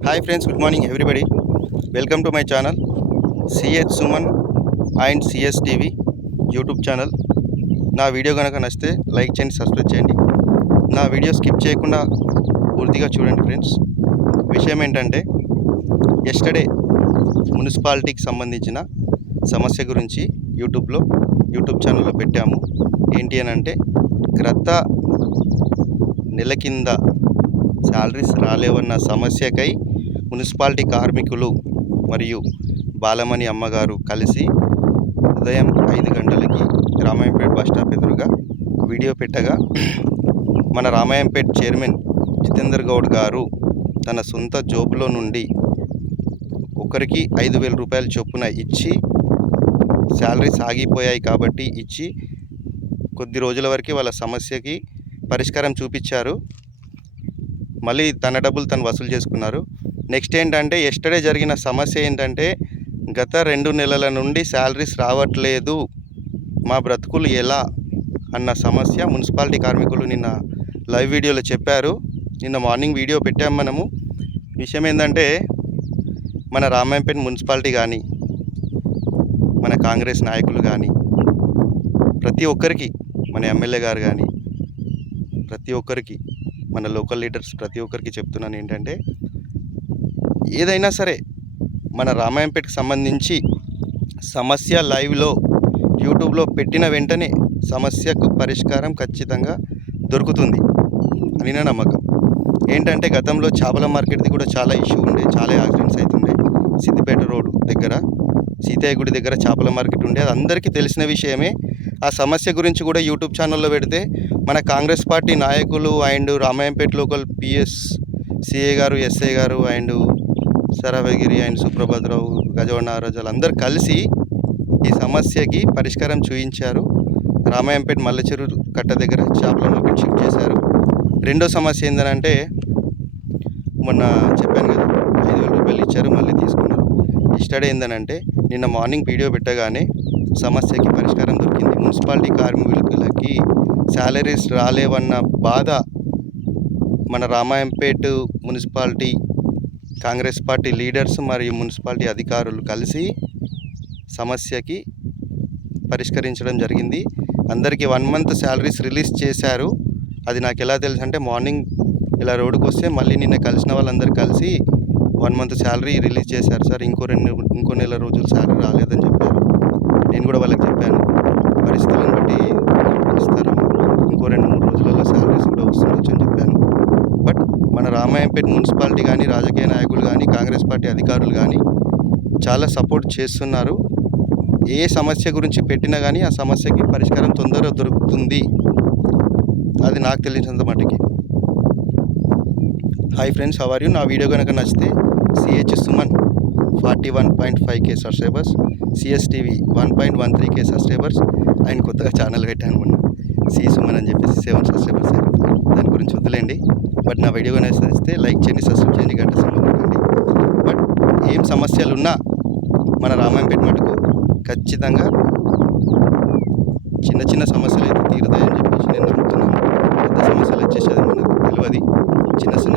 Hi friends, good morning everybody. Welcome to my channel CH Suman and CS TV YouTube channel. నా video కనుక నచ్చితే like చేయండి, subscribe చేయండి. నా video skip చేయకుండా పూర్తిగా చూడండి ఫ్రెండ్స్. విషయం ఏంటంటే ఎస్టర్డే మున్సిపాలిటీకి సంబంధించిన సమస్య గురించి యూట్యూబ్ ఛానల్లో పెట్టాము. ఏంటి అని అంటే గత నెల కింద శాలరీస్ రాలేవన్న సమస్యకై మున్సిపాలిటీ కార్మికులు మరియు బాలమణి అమ్మగారు కలిసి ఉదయం 5 గంటలకి రామాయంపేట బస్ స్టాప్ ఎదురుగా వీడియో పెట్టగా మన రామాయంపేట చైర్మన్ జితేందర్ గౌడ్ గారు తన సొంత జోబులో నుండి ఒకరికి 5,000 రూపాయల చొప్పున ఇచ్చి శాలరీస్ ఆగిపోయాయి కాబట్టి ఇచ్చి కొద్ది రోజుల వరకు వాళ్ళ సమస్యకి పరిష్కారం చూపించారు. మళ్ళీ తన డబ్బులు తను వసూలు చేసుకున్నారు. నెక్స్ట్ ఏంటంటే ఎస్టర్డే జరిగిన సమస్య ఏంటంటే గత 2 నెలల నుండి శాలరీస్ రావట్లేదు, మా బ్రతుకులు ఎలా అన్న సమస్య మున్సిపాలిటీ కార్మికులు నిన్న లైవ్ వీడియోలో చెప్పారు. నిన్న మార్నింగ్ వీడియో పెట్టాము మనము. విషయం ఏంటంటే మన రామాయంపేట మున్సిపాలిటీ కానీ మన కాంగ్రెస్ నాయకులు కానీ ప్రతి ఒక్కరికి, మన ఎమ్మెల్యే గారు కానీ ప్రతి ఒక్కరికి, మన లోకల్ లీడర్స్ ప్రతి ఒక్కరికి చెప్తున్నాను ఏంటంటే ఏదైనా సరే మన రామాయంపేటకి సంబంధించి సమస్య లైవ్లో యూట్యూబ్లో పెట్టిన వెంటనే సమస్యకు పరిష్కారం ఖచ్చితంగా దొరుకుతుంది అని నా నమ్మకం. ఏంటంటే గతంలో చేపల మార్కెట్ది కూడా చాలా ఇష్యూ ఉండే, చాలా యాక్సిడెంట్స్ అవుతుండే. సిద్దిపేట రోడ్ దగ్గర సీతయ్య గుడి దగ్గర చేపల మార్కెట్ ఉండే, అది అందరికీ తెలిసిన విషయమే. ఆ సమస్య గురించి కూడా యూట్యూబ్ ఛానల్లో పెడితే మన కాంగ్రెస్ పార్టీ నాయకులు and Ramayampet local PS CA గారు, ఎస్ఐ గారు అండ్ సరవగిరి అండ్ సుప్రభద్రావు, గజవాడ నాగరాజు అందరూ కలిసి ఈ సమస్యకి పరిష్కారం చూపించారు. రామాయంపేట మల్లచెరు కట్ట దగ్గర చేపల మార్కెట్ షిఫ్ట్ చేశారు. రెండో సమస్య ఏంటంటే మొన్న చెప్పాను కదా, 5,000 రూపాయలు ఇచ్చారు, మళ్ళీ తీసుకున్నారు. ఇస్టర్డే ఏంటంటే నిన్న మార్నింగ్ వీడియో పెట్టగానే సమస్యకి పరిష్కారం దొరికింది. మున్సిపాలిటీ కార్మికులకి శాలరీస్ రాలేవన్న బాధ మన Ramayampet municipality Congress party leaders మరియు మున్సిపాలిటీ అధికారులు కలిసి సమస్యకి పరిష్కరించడం జరిగింది. అందరికీ 1 మంత్ శాలరీస్ రిలీజ్ చేశారు. అది నాకు ఎలా తెలుసు అంటే మార్నింగ్ ఇలా రోడ్డుకు వస్తే మళ్ళీ నిన్న కలిసిన వాళ్ళందరూ కలిసి 1 మంత్ శాలరీ రిలీజ్ చేశారు సార్, ఇంకో నెల రోజులు శాలరీ రాలేదని చెప్పారు. నేను కూడా వాళ్ళకి చెప్పాను, పరిస్థితులను బట్టి ఇస్తారమ్మా, ఇంకో 2-3 రోజులలో శాలరీస్ కూడా వస్తుండొచ్చు అని చెప్పాను. బట్ మన రామాయంపేట మున్సిపాలిటీ కానీ, రాజకీయ నాయకులు కానీ, కాంగ్రెస్ పార్టీ అధికారులు కానీ చాలా సపోర్ట్ చేస్తున్నారు. ఏ సమస్య గురించి పెట్టినా కానీ ఆ సమస్యకి పరిష్కారం తొందరగా దొరుకుతుంది, అది నాకు తెలిసినంత మటుకి. Hi friends, how are you? నా వీడియో కనుక నచ్చితే CH Suman 41.5K subscribers, CS TV 1.13K subscribers and కొత్తగా ఛానల్ పెట్టాను మొన్న సి సుమన్ అని చెప్పేసి 7 సబ్స్క్రైబర్స్. దాని గురించి వద్దులేండి. బట్ నా వీడియో కనుక నచ్చితే లైక్ చేయండి, సబ్స్క్రైబ్ చేయండి, గంట సింబల్ పెట్టండి. బట్ ఏం సమస్యలు ఉన్నా మన రామాయంపేట మటుకు ఖచ్చితంగా చిన్న చిన్న సమస్యలు అయితే తీరుతాయని చెప్పేసి నేను నమ్ముతున్నాను. పెద్ద సమస్యలు వచ్చేసి అది మనకు తెలియదు, చిన్న చిన్న